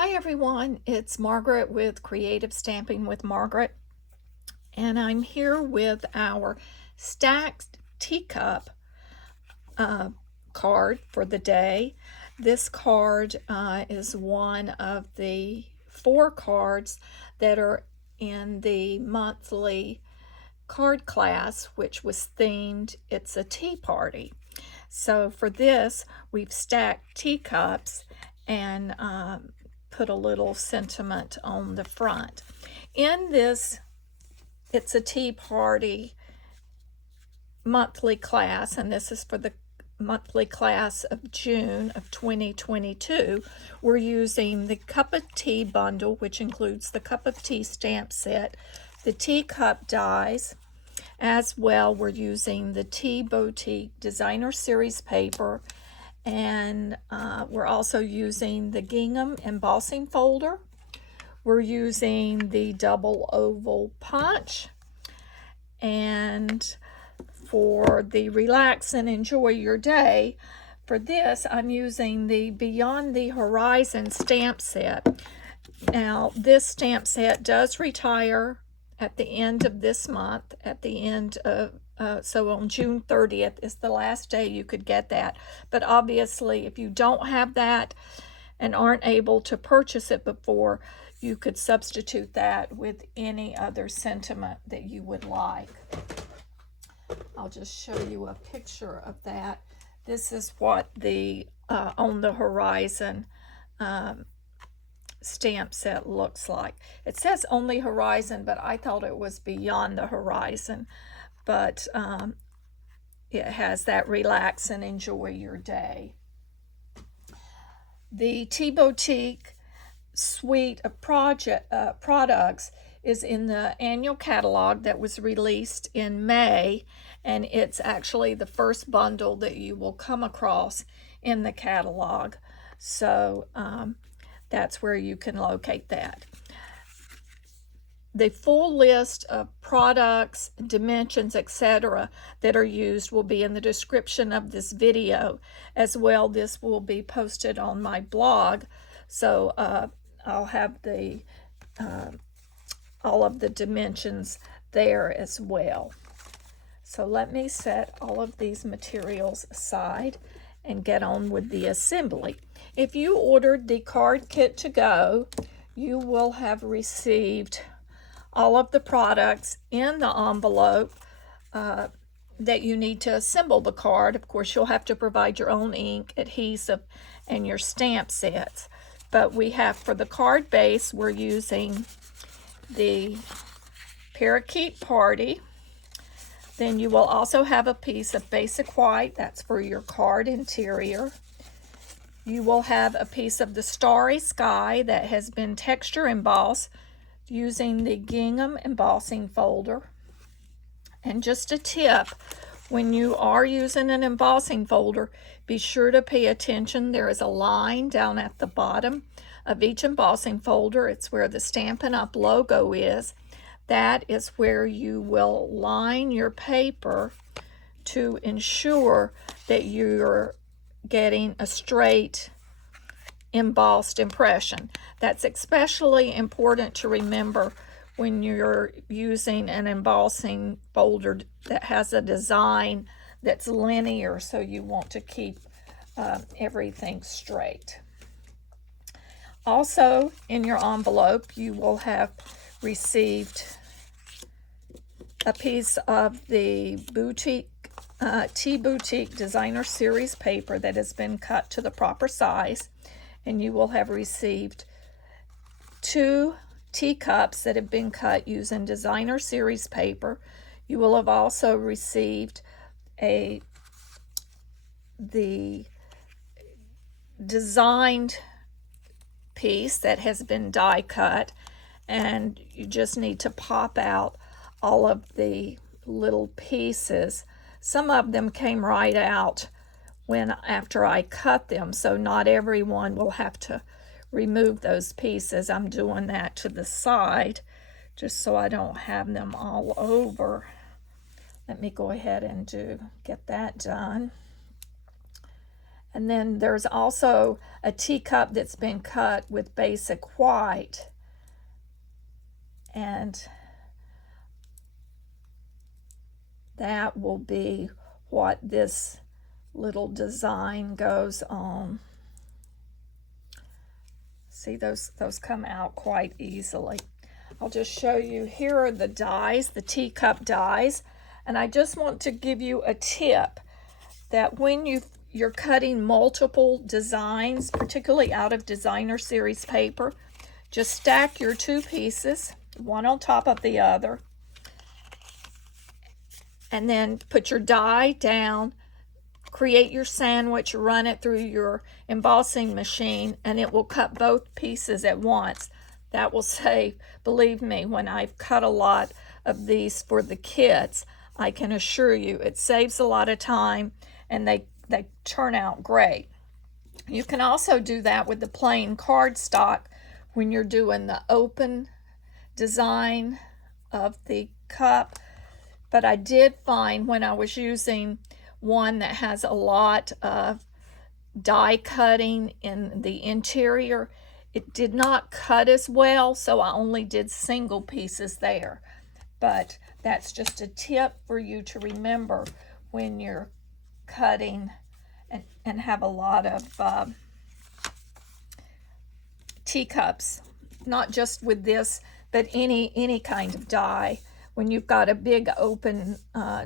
Hi everyone, it's Margaret with Creative Stamping with Margaret, and I'm here with our stacked teacup card for the day. This card is one of the 4 cards that are in the monthly card class, which was themed It's a Tea Party. So for this, we've stacked teacups and put a little sentiment on the front. In this It's a Tea Party monthly class, and this is for the monthly class of June of 2022, we're using the Cup of Tea bundle, which includes the Cup of Tea stamp set, the teacup dies, as well we're using the Tea Boutique Designer Series paper, and we're also using the Gingham embossing folder. We're using the double oval punch, and for the relax and enjoy your day, for this I'm using the Beyond the Horizon stamp set. Now this stamp set does retire at the end of this month, at the end of so on June 30th is the last day you could get that. But obviously, if you don't have that and aren't able to purchase it before, you could substitute that with any other sentiment that you would like. I'll just show you a picture of that. This is what the On the Horizon stamp set looks like. It says On the Horizon, but I thought it was Beyond the Horizon. But it has that relax and enjoy your day. The Tea Boutique suite of products is in the annual catalog that was released in May, and it's actually the first bundle that you will come across in the catalog. So that's where you can locate that. The full list of products, dimensions, etc. that are used will be in the description of this video. As well, this will be posted on my blog, so I'll have the all of the dimensions there as well. So let me set all of these materials aside and get on with the assembly. If you ordered the card kit to go, you will have received all of the products in the envelope that you need to assemble the card. Of course, you'll have to provide your own ink, adhesive, and your stamp sets. But we have, for the card base, we're using the Parakeet Party. Then you will also have a piece of basic white, that's for your card interior. You will have a piece of the Starry Sky that has been texture embossed using the Gingham embossing folder. And just a tip, when you are using an embossing folder, be sure to pay attention. There is a line down at the bottom of each embossing folder. It's where the Stampin' Up logo is. That is where you will line your paper to ensure that you're getting a straight embossed impression. That's especially important to remember when you're using an embossing folder that has a design that's linear, so you want to keep everything straight. Also, in your envelope, you will have received a piece of the Tea Boutique Designer Series paper that has been cut to the proper size. And you will have received 2 teacups that have been cut using Designer Series paper. You will have also received the designed piece that has been die cut, and you just need to pop out all of the little pieces. Some of them came right out after I cut them, so not everyone will have to remove those pieces. I'm doing that to the side just so I don't have them all over. Let me go ahead and get that done. And then there's also a teacup that's been cut with basic white. And that will be what this little design goes on. See, those come out quite easily. I'll just show you, here are the dies, the teacup dies. And I just want to give you a tip that when you're cutting multiple designs, particularly out of designer series paper, just stack your two pieces, one on top of the other, and then put your die down, create your sandwich, run it through your embossing machine, and it will cut both pieces at once. That will save, believe me, when I've cut a lot of these for the kids, I can assure you it saves a lot of time, and they turn out great. You can also do that with the plain cardstock when you're doing the open design of the cup. But I did find when I was using one that has a lot of die cutting in the interior, it did not cut as well, so I only did single pieces there. But that's just a tip for you to remember when you're cutting and have a lot of teacups, not just with this, but any kind of die. When you've got a big open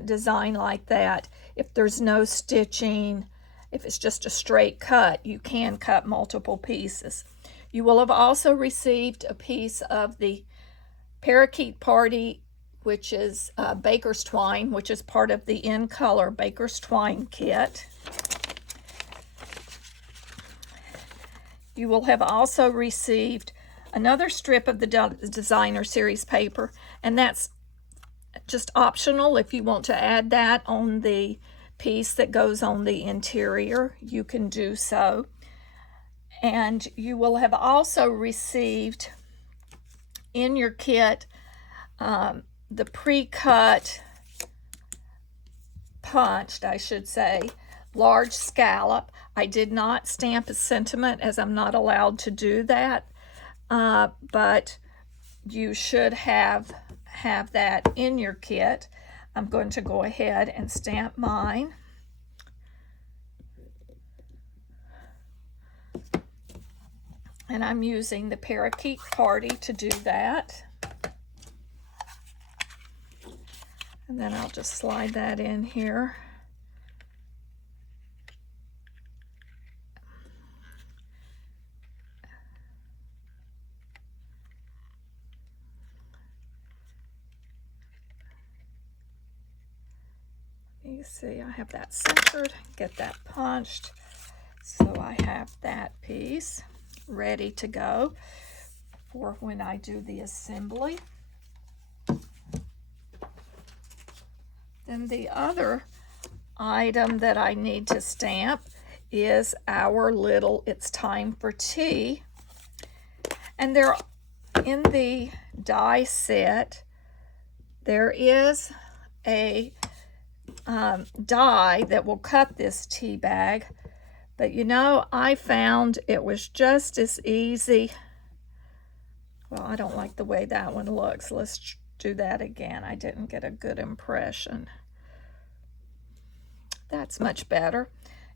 design like that, if there's no stitching, if it's just a straight cut, you can cut multiple pieces. You will have also received a piece of the Parakeet Party, which is Baker's Twine, which is part of the In Color Baker's Twine kit. You will have also received another strip of the designer series paper, and that's just optional. If you want to add that on the piece that goes on the interior, you can do so. And you will have also received in your kit the pre-cut, punched, I should say, large scallop. I did not stamp a sentiment as I'm not allowed to do that, but you should have that in your kit. I'm going to go ahead and stamp mine. And I'm using the Parakeet Party to do that. And then I'll just slide that in here. You see, I have that centered, get that punched. So I have that piece ready to go for when I do the assembly. Then the other item that I need to stamp is our little It's Time for Tea. And there, in the die set, there is a die that will cut this tea bag. But you know, I found it was just as easy. Well, I don't like the way that one looks. Let's do that again. I didn't get a good impression. That's much better.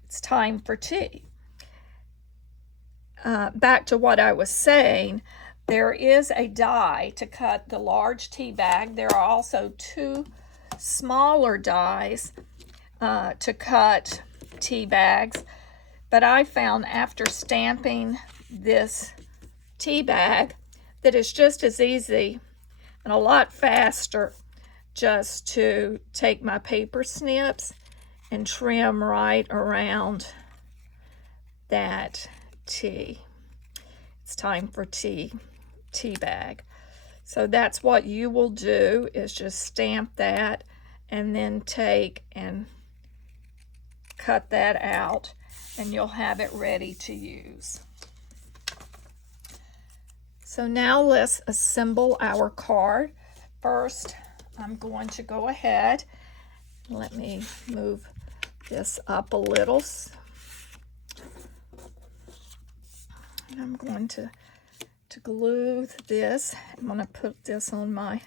It's time for tea. Back to what I was saying, there is a die to cut the large tea bag. There are also two smaller dies to cut tea bags. But I found after stamping this tea bag that it's just as easy and a lot faster just to take my paper snips and trim right around that tea. It's time for tea bag. So that's what you will do, is just stamp that and then take and cut that out, and you'll have it ready to use. So now let's assemble our card. First, I'm going to go ahead, let me move this up a little. And I'm going to glue this. I'm going to put this on my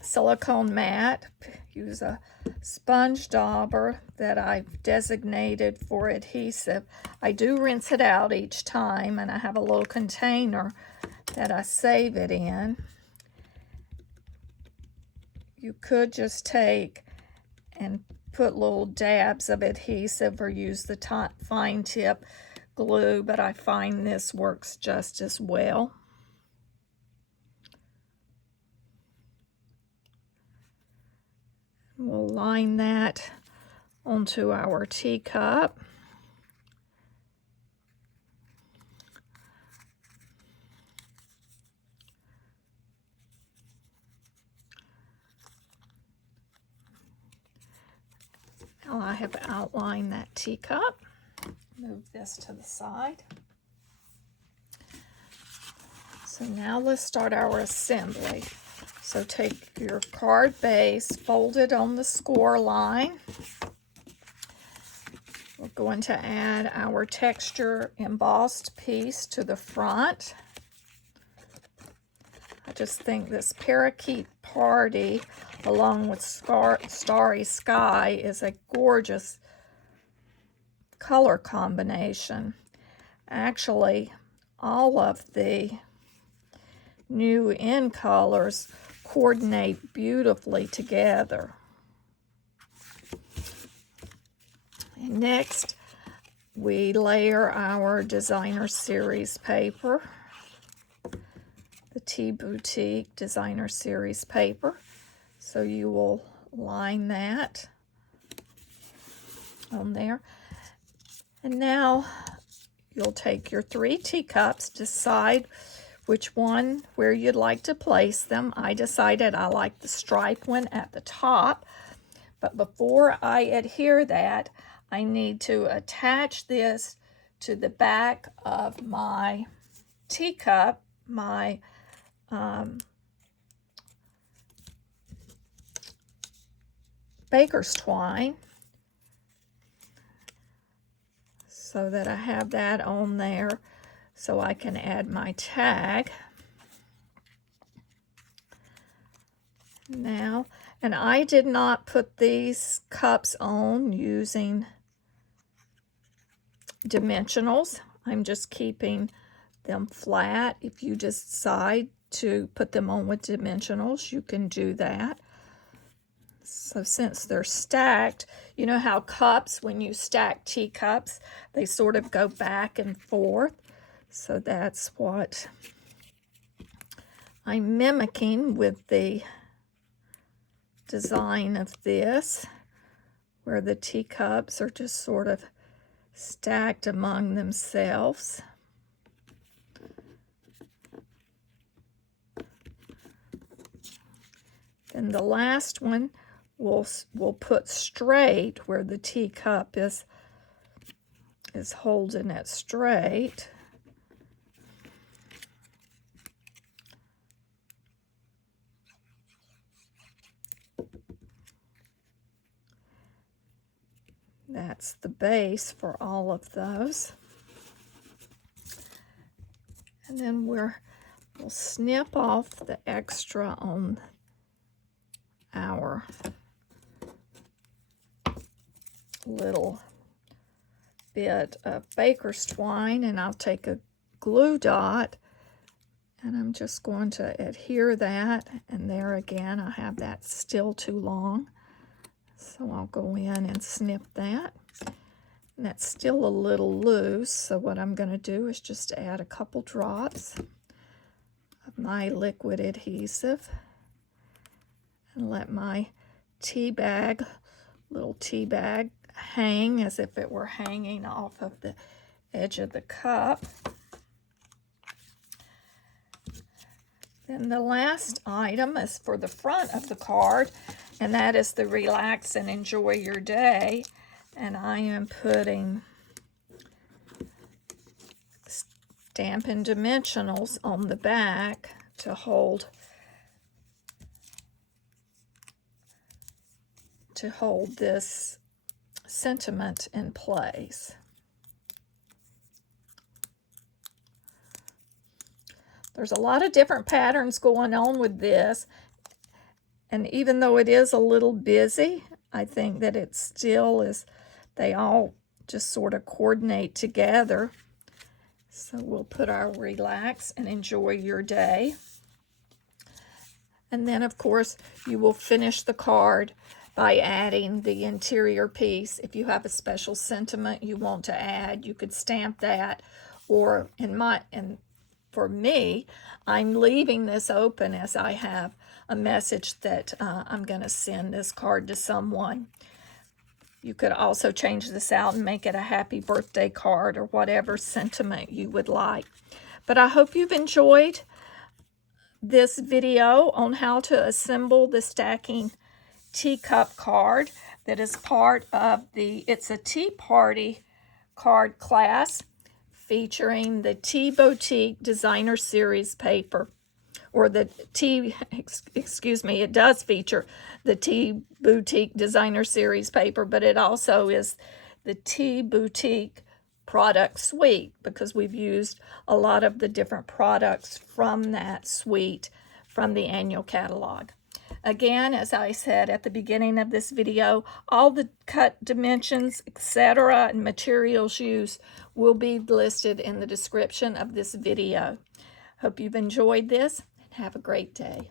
silicone mat. Use a sponge dauber that I've designated for adhesive. I do rinse it out each time, and I have a little container that I save it in. You could just take and put little dabs of adhesive or use the fine tip glue, but I find this works just as well. We'll line that onto our teacup. Now I have outlined that teacup. Move this to the side. So now let's start our assembly. So take your card base, fold it on the score line. We're going to add our texture embossed piece to the front. I just think this Parakeet Party, along with Starry Sky, is a gorgeous color combination. Actually, all of the new in colors coordinate beautifully together. And next, we layer our designer series paper, the Tea Boutique designer series paper. So you will line that on there. And now you'll take your 3 teacups, decide which one, where you'd like to place them. I decided I like the stripe one at the top, but before I adhere that, I need to attach this to the back of my teacup, my baker's twine, so that I have that on there so I can add my tag. Now, and I did not put these cups on using dimensionals. I'm just keeping them flat. If you decide to put them on with dimensionals, you can do that. So since they're stacked, you know how cups, when you stack teacups, they sort of go back and forth. So that's what I'm mimicking with the design of this, where the teacups are just sort of stacked among themselves. And the last one we'll put straight where the teacup is holding it straight. That's the base for all of those. And then we'll snip off the extra on our little bit of baker's twine, and I'll take a glue dot and I'm just going to adhere that, and there again I have that still too long, so I'll go in and snip that. And that's still a little loose, so what I'm going to do is just add a couple drops of my liquid adhesive and let my little tea bag hang as if it were hanging off of the edge of the cup. Then the last item is for the front of the card, and that is the relax and enjoy your day. And I am putting Stampin' Dimensionals on the back to hold this sentiment in place. There's a lot of different patterns going on with this, and even though it is a little busy, I think that it still is, they all just sort of coordinate together. So we'll put our relax and enjoy your day. And then, of course, you will finish the card by adding the interior piece. If you have a special sentiment you want to add, you could stamp that. Or for me, I'm leaving this open as I have a message that I'm going to send this card to someone. You could also change this out and make it a happy birthday card or whatever sentiment you would like. But I hope you've enjoyed this video on how to assemble the stacking teacup card that is part of it's a tea party card class featuring the Tea Boutique Designer Series paper, or the Tea, excuse me, it does feature the Tea Boutique Designer Series paper, but it also is the Tea Boutique product suite, because we've used a lot of the different products from that suite from the annual catalog. Again, as I said at the beginning of this video, all the cut dimensions, etc., and materials used will be listed in the description of this video. Hope you've enjoyed this, and have a great day.